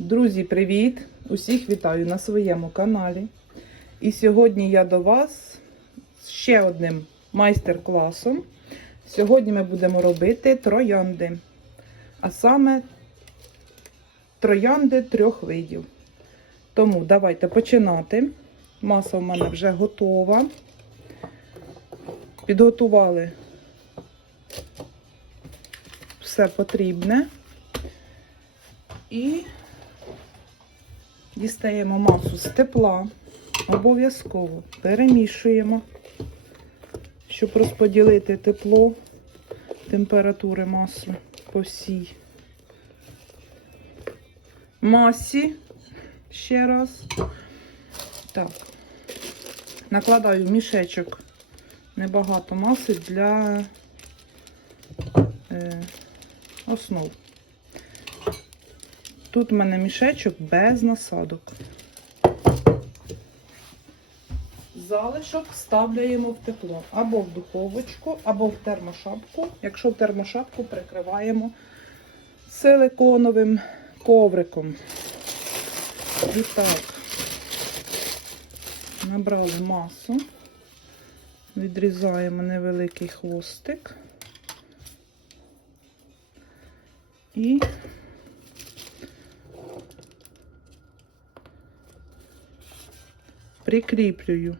Друзі, привіт! Усіх вітаю на своєму каналі. І сьогодні я до вас з ще одним майстер-класом. Сьогодні ми будемо робити троянди. А саме троянди трьох видів. Тому давайте починати. Маса в мене вже готова. Підготували все потрібне. І дістаємо масу з тепла. Обов'язково перемішуємо, щоб розподілити тепло, температури масу по всій масі. Ще раз. Так. Накладаю в мішечок небагато маси для е, основ. Тут в мене мішечок без насадок. Залишок ставляємо в тепло або в духовочку, або в термошапку. Якщо в термошапку прикриваємо силиконовим ковриком. І так, набрали масу, відрізаємо невеликий хвостик і прикріплюю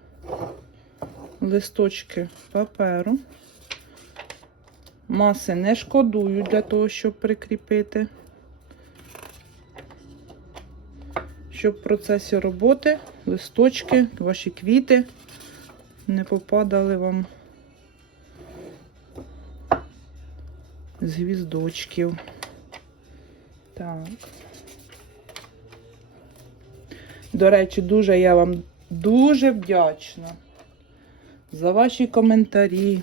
листочки паперу. Маси не шкодую для того, щоб прикріпити, щоб в процесі роботи листочки, ваші квіти не попадали вам з гвіздочків. Так. До речі, дуже я вам дуже вдячна за ваші коментарі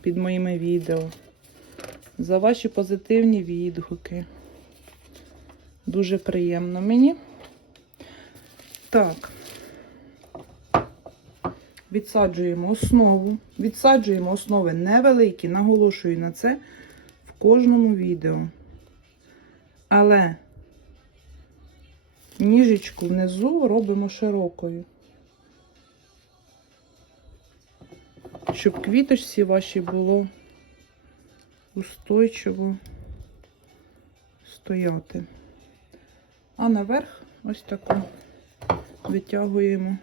під моїми відео, за ваші позитивні відгуки. Дуже приємно мені. Так, відсаджуємо основу. Відсаджуємо основи невеликі, наголошую на це в кожному відео. Але ніжечку внизу робимо широкою. Щоб квіточці ваші було устойчиво стояти. А наверх ось таку витягуємо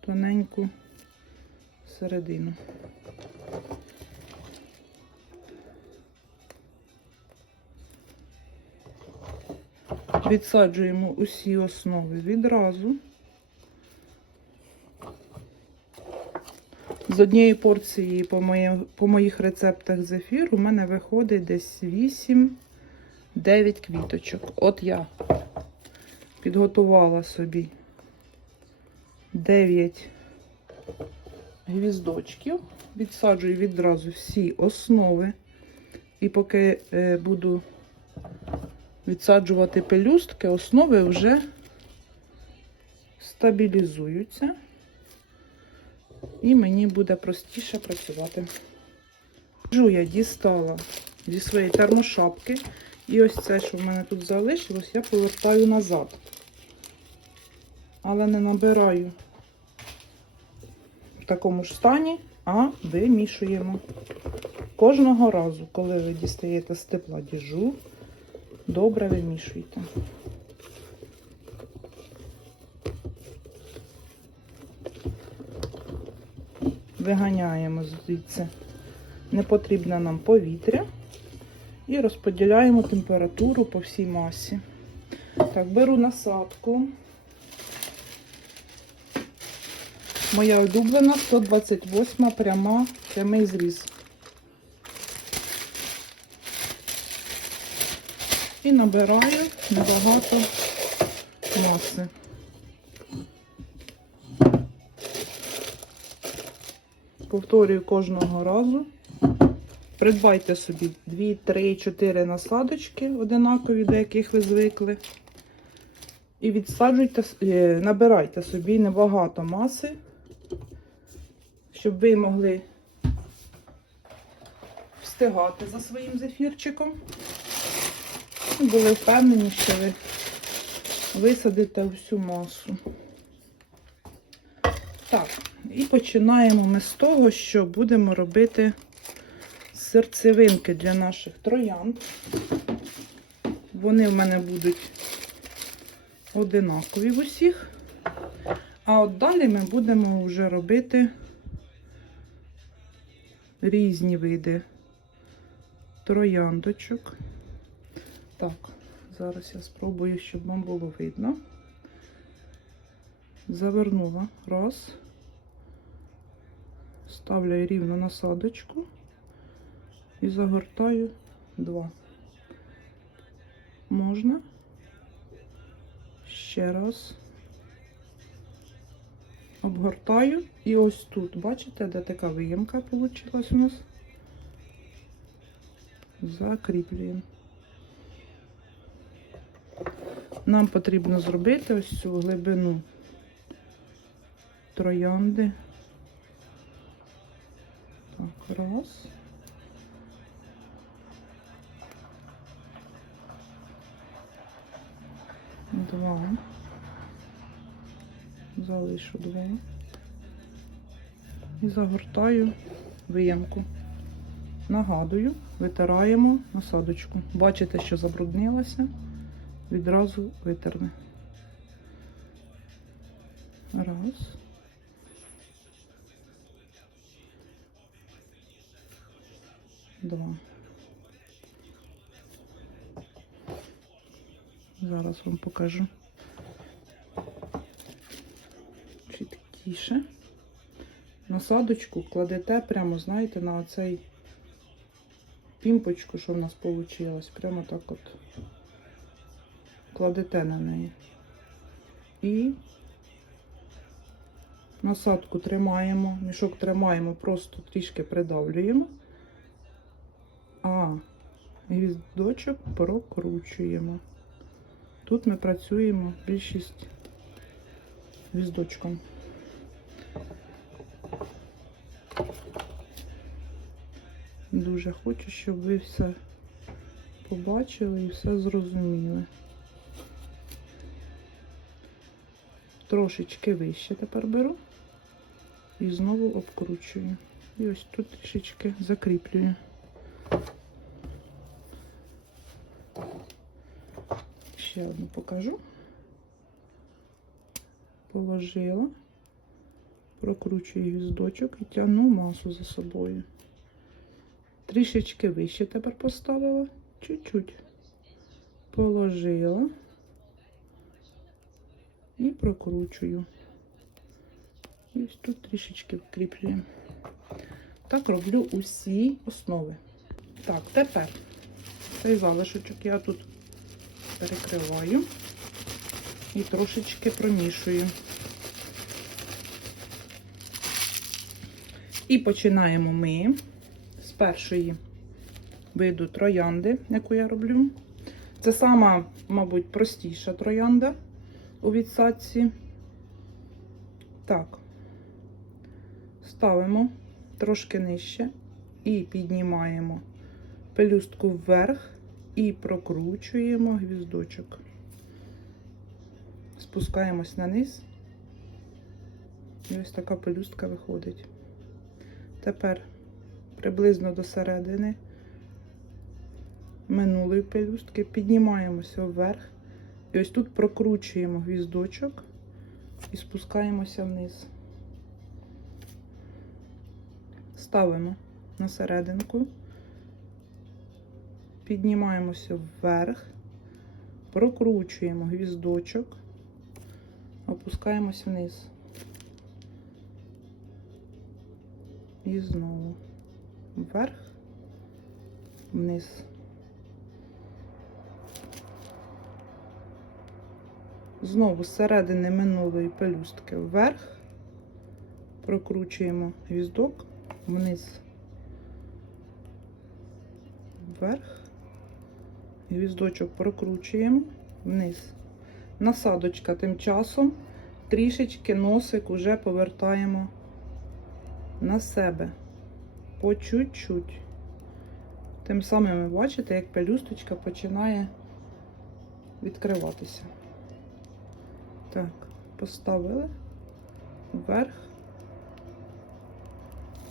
тоненьку середину. Відсаджуємо усі основи відразу. З однієї порції по, моїх, по моїх рецептах зефір у мене виходить десь 8-9 квіточок. От я підготувала собі 9 гвіздочків, відсаджую відразу всі основи. І поки е, буду відсаджувати пелюстки, основи вже стабілізуються. І мені буде простіше працювати. Жу я дістала зі своєї термошапки. І ось це, що в мене тут залишилось, я повертаю назад. Але не набираю в такому ж стані, а вимішуємо. Кожного разу, коли ви дістаєте з тепла діжу, добре вимішуйте. Виганяємо звідси непотрібне нам повітря і розподіляємо температуру по всій масі. Так, беру насадку. Моя улюблена 128 пряма прямий зріз. І набираю небагато маси. Повторюю кожного разу. Придбайте собі 2, 3, 4 насадочки одинакові, до яких ви звикли. І відсаджуйте, е, набирайте собі небагато маси, щоб ви могли встигати за своїм зефірчиком. були впевнені, що ви висадите всю масу. Так, і починаємо ми з того, що будемо робити серцевинки для наших троянд. Вони в мене будуть одинакові в усіх. А от далі ми будемо вже робити різні види трояндочок. Так, зараз я спробую, щоб вам було видно. Завернула раз. Ставлю рівно насадочку і загортаю два. Можна. Ще раз. Обгортаю. І ось тут, бачите, де така виємка вийшла у нас? Закріплюємо. Нам потрібно зробити ось цю глибину троянди. Раз. Два. Залишу два. І загортаю виємку. Нагадую, витираємо насадочку. Бачите, що забруднилася, відразу витерне. Раз. Два. Зараз вам покажу чіткіше. Насадочку кладете прямо, знаєте, на оцей пімпочку, що в нас вийшло. Прямо так от кладете на неї. І насадку тримаємо, мішок тримаємо, просто трішки придавлюємо, а гвіздочок прокручуємо. Тут ми працюємо більшість гвіздочком. Дуже хочу, щоб ви все побачили і все зрозуміли. Трошечки вище тепер беру і знову обкручую. І ось тут трішечки закріплюю. Ще одну покажу. Положила, прокручую гвіздочок і тягну масу за собою. Трішечки вище тепер поставила, чуть-чуть положила і прокручую. І ось тут трішечки вкріплюємо. Так роблю усі основи. Так, тепер цей залишочок я тут перекриваю і трошечки промішую. І починаємо ми з першої виду троянди, яку я роблю. Це сама, мабуть, простіша троянда у відсадці. Так, ставимо трошки нижче і піднімаємо пелюстку вверх і прокручуємо гвіздочок. Спускаємось на низ. І ось така пелюстка виходить. Тепер приблизно до середини минулої пелюстки піднімаємося вверх. І ось тут прокручуємо гвіздочок і спускаємося вниз. Ставимо на серединку, піднімаємося вверх, прокручуємо гвіздочок, опускаємось вниз. І знову вверх, вниз. Знову з середини минулої пелюстки вверх, прокручуємо гвіздок вниз, вверх, гвіздочок прокручуємо вниз. Насадочка тим часом трішечки носик уже повертаємо на себе по чуть-чуть. Тим самим ви бачите, як пелюсточка починає відкриватися. Так, поставили вверх,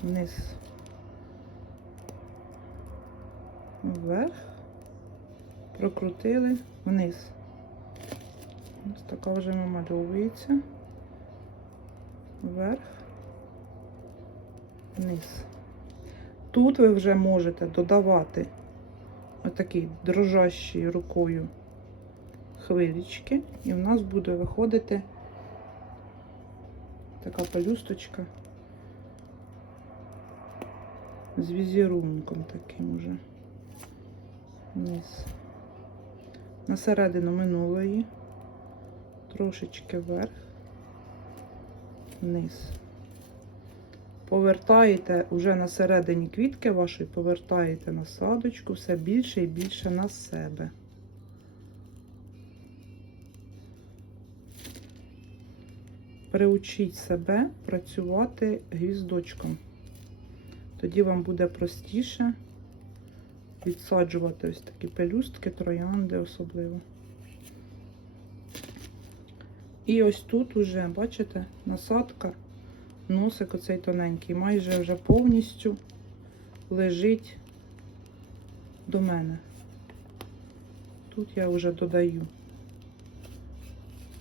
вниз, вверх, прокрутили вниз. Ось така вже намальовується. Вверх, вниз. Тут ви вже можете додавати отакі дрожащі рукою хвилічки, і в нас буде виходити така пелюсточка з візерунком таким уже вниз. На середину минулої, трошечки вверх, вниз. Повертаєте уже на середині квітки вашої, повертаєте насадочку все більше і більше на себе. Приучіть себе працювати гвіздочком. Тоді вам буде простіше відсаджувати ось такі пелюстки, троянди особливо. І ось тут уже, бачите, насадка, носик оцей тоненький, майже вже повністю лежить до мене. Тут я вже додаю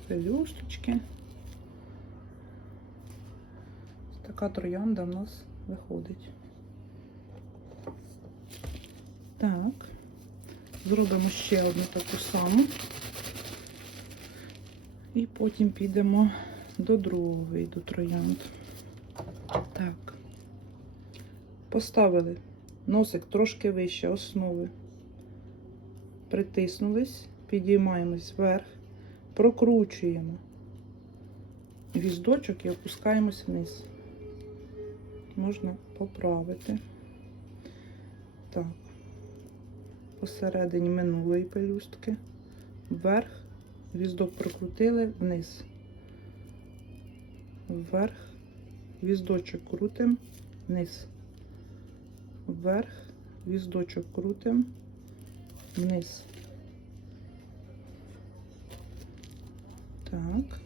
пелюсточки. Така троянда в нас виходить. Так, зробимо ще одну таку саму. І потім підемо до другого виду троянд. Так. Поставили носик трошки вище основи. Притиснулись, підіймаємось вверх, прокручуємо гвіздочок і опускаємось вниз. Можна поправити. Так, посередині минулої пелюстки, вверх, гвіздок прокрутили вниз, вверх, гвіздочок крутим, вниз, вверх, гвіздочок крутим, вниз. Так.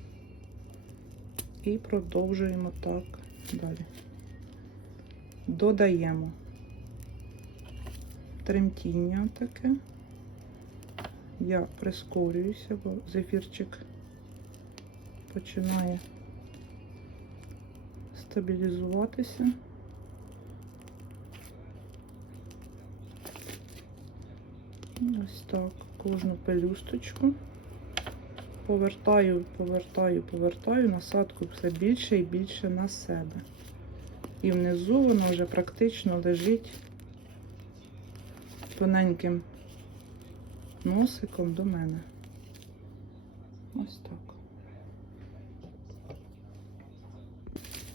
І продовжуємо так далі. Додаємо тремтіння таке. Я прискорююся, бо зефірчик починає стабілізуватися. Ось так, кожну пелюсточку. Повертаю, повертаю, повертаю насадку все більше і більше на себе. І внизу воно вже практично лежить тоненьким носиком до мене. Ось так.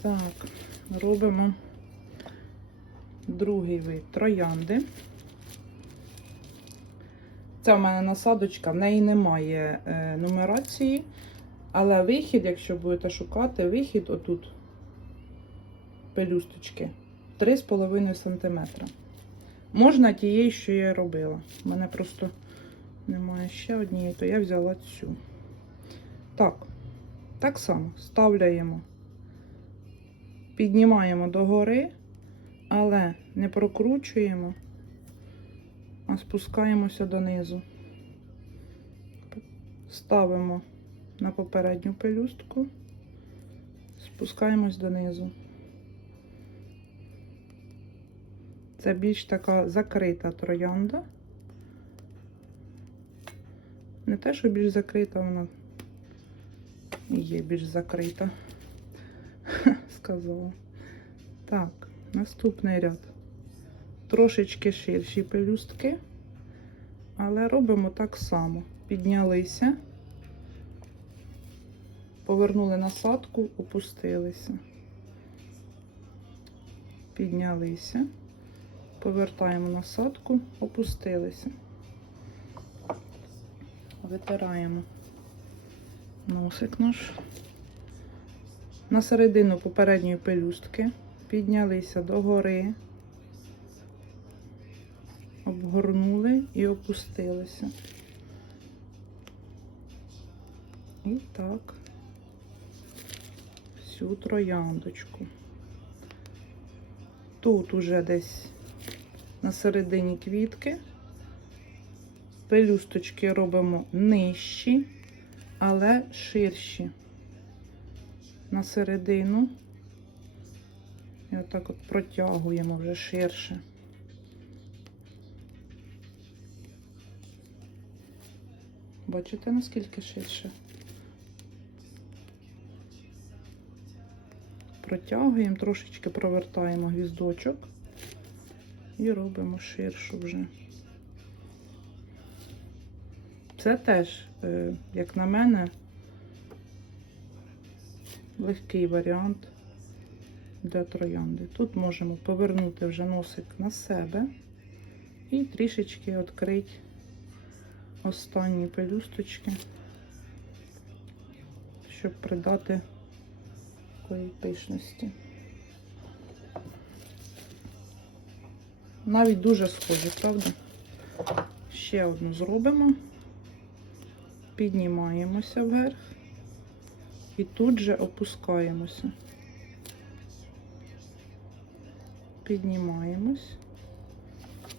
Так, робимо другий вид троянди. Це в мене насадочка, в неї немає е, нумерації, але вихід, якщо будете шукати, вихід отут пелюсточки 3,5 см. Можна тієї, що я робила. У мене просто немає ще однієї, то я взяла цю. Так, так само ставляємо, піднімаємо догори, але не прокручуємо, а спускаємося донизу. Ставимо на попередню пелюстку, спускаємось донизу. Це більш така закрита троянда. Не те, що більш закрита, вона є більш закрита, сказала. Так, наступний ряд. Трошечки ширші пелюстки, але робимо так само. Піднялися, повернули насадку, опустилися. Піднялися. Повертаємо насадку, опустилися. Витираємо носик наш. На середину попередньої пелюстки піднялися догори, обгорнули і опустилися. І так всю трояндочку. Тут уже десь на середині квітки. Пелюсточки робимо нижчі, але ширші. На середину. І отак от протягуємо вже ширше. Бачите, наскільки ширше? Протягуємо, трошечки провертаємо гвіздочок і робимо ширшу вже. Це теж, е, як на мене, легкий варіант для троянди. Тут можемо повернути вже носик на себе і трішечки відкрити останні пелюсточки, щоб придати такої пишності. Навіть дуже схожі, правда? Ще одну зробимо, піднімаємося вверх і тут же опускаємося. Піднімаємось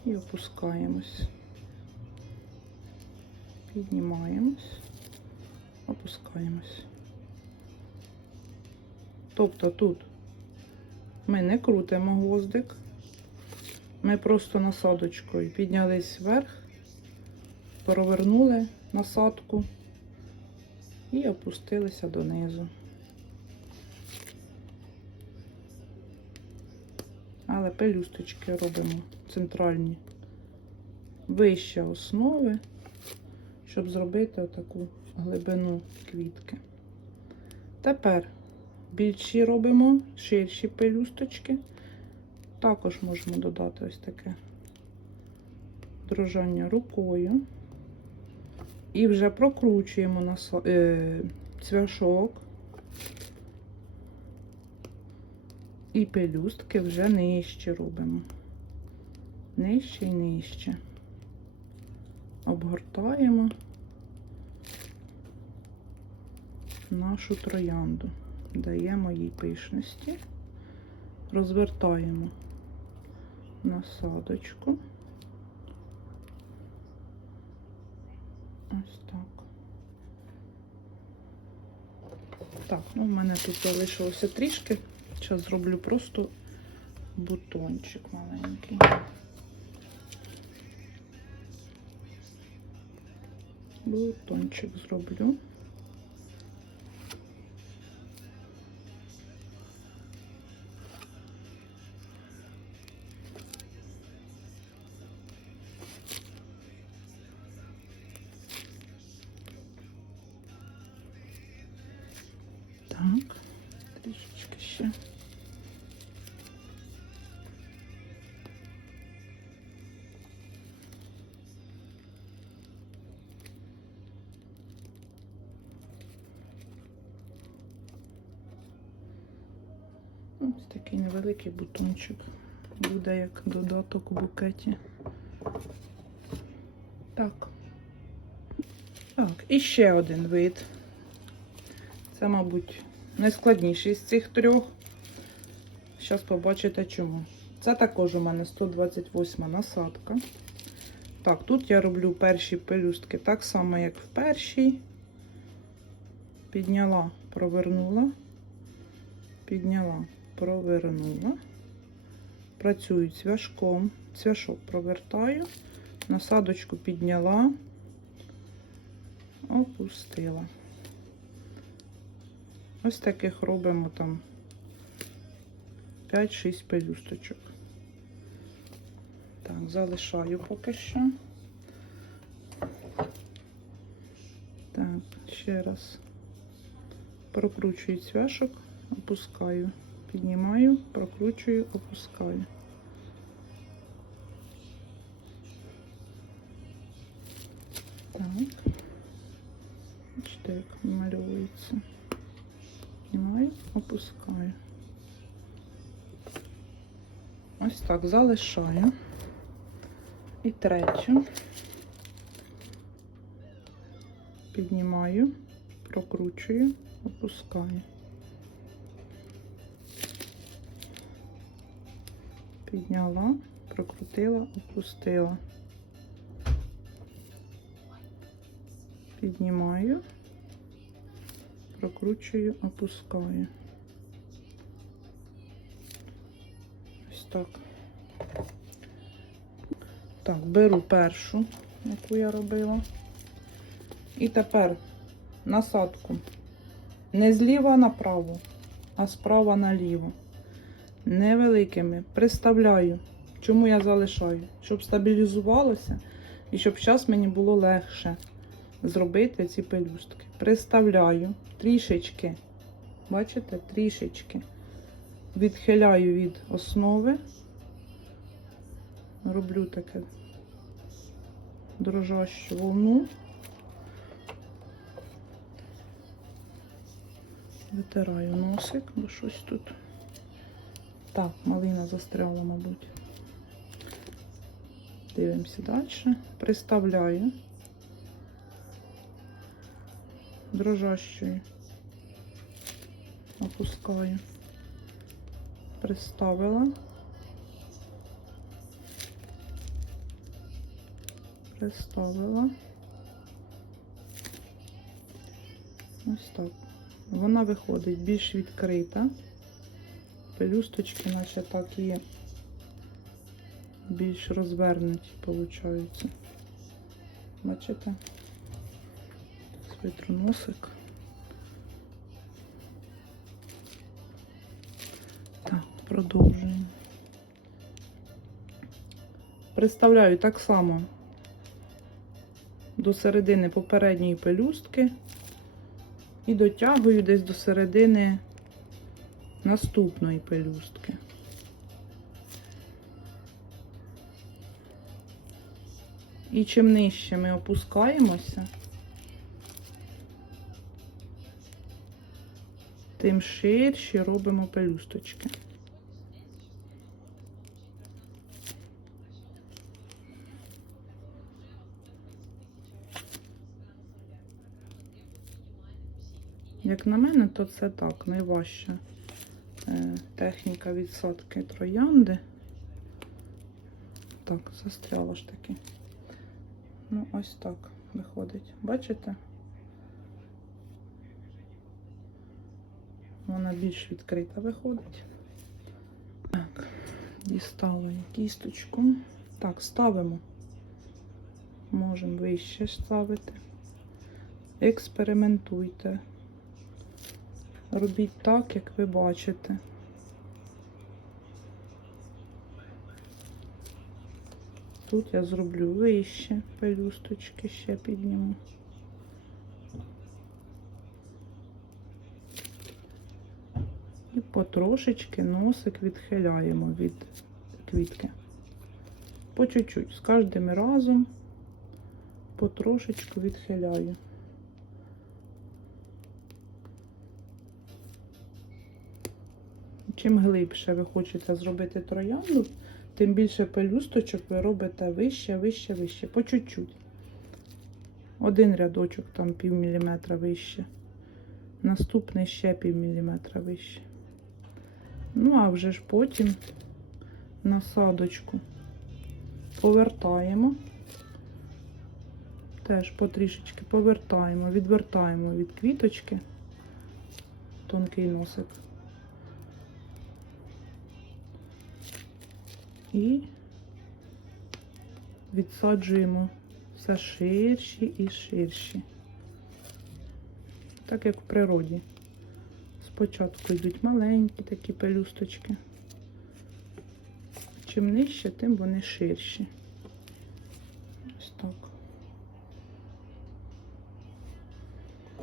і опускаємось. Піднімаємось, опускаємось. Тобто тут ми не крутимо гвоздик, ми просто насадочкою піднялись вверх, провернули насадку і опустилися донизу. Але пелюсточки робимо центральні вище основи, щоб зробити таку глибину квітки. Тепер більші робимо, ширші пелюсточки. Також можемо додати ось таке дрожання рукою. І вже прокручуємо е, цвяшок. І пелюстки вже нижче робимо. Нижче і нижче. Обгортаємо нашу троянду. Даємо їй пишності, розвертаємо насадочку. Ось так. Так, ну в мене тут залишилося трішки. Зараз зроблю просто бутончик маленький. Бутончик зроблю. Ось такий невеликий бутончик. Буде як додаток у букеті. Так. Так, і ще один вид. Це, мабуть, найскладніший з цих трьох. Зараз побачите чому. Це також у мене 128 насадка. Так, тут я роблю перші пелюстки так само, як в першій. Підняла, провернула, підняла, провернула. Працюю цвяшком, цвяшок провертаю, насадочку підняла, опустила. Ось таких робимо там 5-6 пелюсточок. Так, залишаю поки що. Так, ще раз прокручую цвяшок, опускаю, піднімаю, прокручую, опускаю. Так, бачите, як вимальовується. Піднімаю, опускаю. Ось так залишаю. І третю. Піднімаю, прокручую, опускаю. Підняла, прокрутила, опустила. Піднімаю, прокручую, опускаю. Ось так. Так, беру першу, яку я робила. І тепер насадку не зліва направо, а справа наліво. Невеликими приставляю. Чому я залишаю? Щоб стабілізувалося і щоб зараз мені було легше зробити ці пелюстки. Приставляю трішечки, бачите, трішечки. Відхиляю від основи. Роблю таке дрожащу волну. Витираю носик, бо щось тут. Так, малина застряла, мабуть. Дивимося далі. Приставляю дрожащою. Опускаю. Приставила. Приставила. Ось так. Вона виходить більш відкрита. Пелюсточки, наче так і більш розвернуті, виходить. Бачите? Свитру носик. Так, продовжуємо. Представляю так само до середини попередньої пелюстки і дотягую десь до середини наступної пелюстки. І чим нижче ми опускаємося, тим ширші робимо пелюсточки. Як на мене, то це так, найважча е, техніка відсадки троянди. Так, застряла ж таки. Ну, ось так виходить. Бачите? Вона більш відкрита виходить. Так, дістала кісточку. Так, ставимо. Можемо вище ставити. Експериментуйте. Робіть так, як ви бачите. Тут я зроблю вище пелюсточки, ще підніму. І потрошечки носик відхиляємо від квітки. По чуть-чуть, з кожним разом потрошечку відхиляю. Чим глибше ви хочете зробити троянду, тим більше пелюсточок ви робите вище, вище, вище. По чуть-чуть. Один рядочок там пів міліметра вище. Наступний ще пів міліметра вище. Ну, а вже ж потім насадочку повертаємо. Теж потрішечки повертаємо, відвертаємо від квіточки тонкий носик. І відсаджуємо все ширші і ширші. Так як в природі. Спочатку йдуть маленькі такі пелюсточки. Чим нижче, тим вони ширші. Ось так.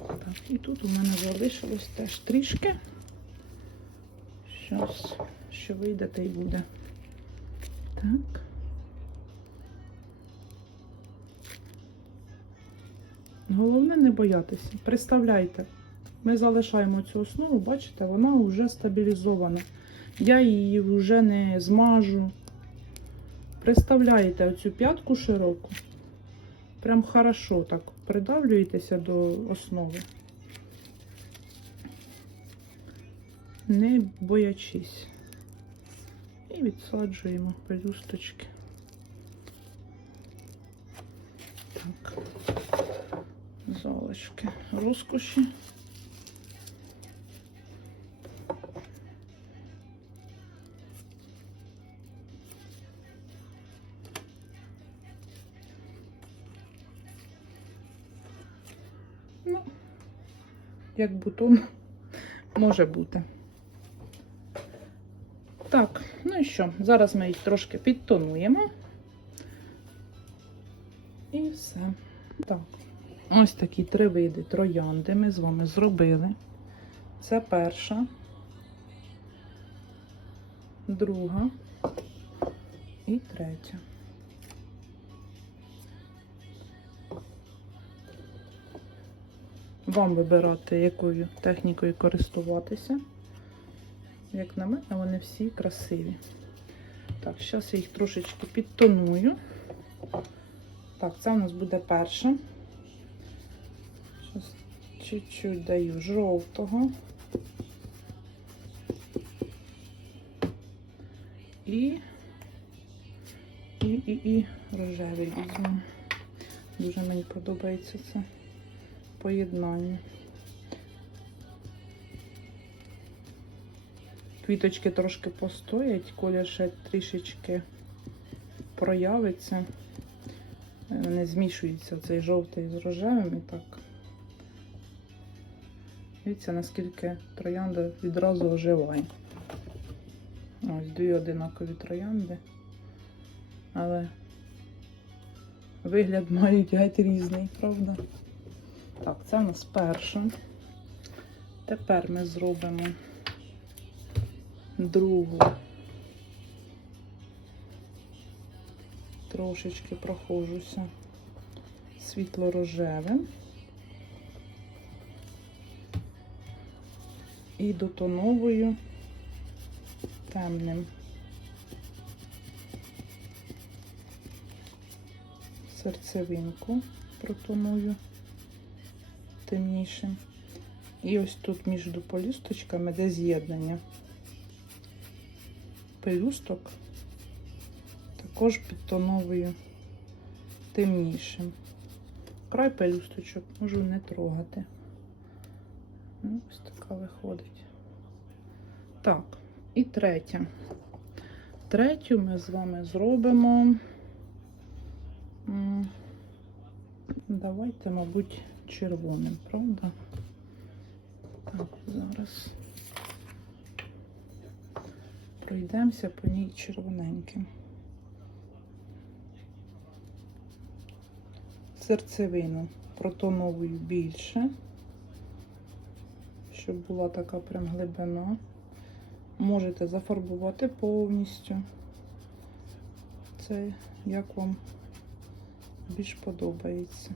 Так, і тут у мене залишилось теж трішки. Щас, що вийде, те й буде так. Головне не боятися. Представляйте, Ми залишаємо цю основу, бачите, вона вже стабілізована. Я її вже не змажу. Представляєте оцю п'ятку широку. Прям хорошо так придавлюєтеся до основи. Не боячись. І відсаджуємо пелюсточки. Так, залишки розкоші. Ну, як бутон може бути. Так, ну і що? Зараз ми їх трошки підтонуємо. І все. Так. Ось такі три види троянди ми з вами зробили. Це перша, друга і третя. Вам вибирати, якою технікою користуватися. Як на мене, вони всі красиві. Так, зараз я їх трошечки підтоную. Так, це у нас буде. Зараз чуть-чуть даю жовтого. І, і, і, і рожевий візьму. Дуже мені подобається це поєднання. Квіточки трошки постоять, колір ще трішечки проявиться. Не змішується цей жовтий з рожевим і так. Дивіться, наскільки троянда відразу оживає. Ось дві одинакові троянди. Але вигляд мають геть різний, правда? Так, це у нас перша. Тепер ми зробимо другу. Трошечки прохожуся світло-рожевим. І дотоновою темним. Серцевинку протоную темнішим. І ось тут між полюсточками, де з'єднання пелюсток, також підтоновую темнішим. Край пелюсточок можу не трогати. Ну, Ось така виходить. Так, і третя. Третю ми з вами зробимо. Давайте, мабуть, червоним, правда? Так, зараз пройдемося по ній червоненьким. Серцевину протоновую більше, щоб була така прям глибина. Можете зафарбувати повністю. Це як вам більш подобається.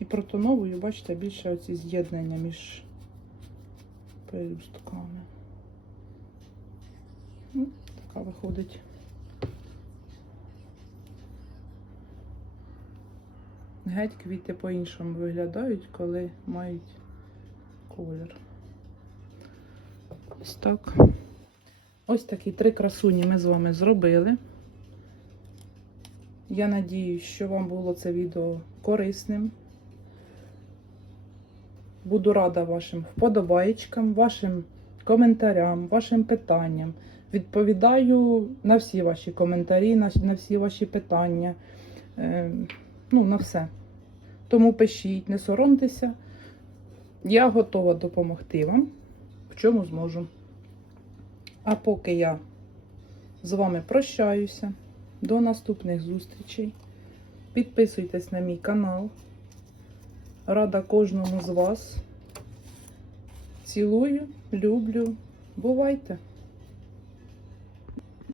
І протоновую, бачите, більше оці з'єднання між пелюстками. Ну, така виходить. Геть квіти по-іншому виглядають, коли мають колір. Ось так. Ось такі три красуні ми з вами зробили. Я надіюсь, що вам було це відео корисним. Буду рада вашим вподобайкам, вашим коментарям, вашим питанням. Відповідаю на всі ваші коментарі, на, на всі ваші питання. Е, ну, на все. Тому пишіть, не соромтеся. Я готова допомогти вам, в чому зможу. А поки я з вами прощаюся. До наступних зустрічей. Підписуйтесь на мій канал. Рада кожному з вас. Цілую, люблю. Бувайте!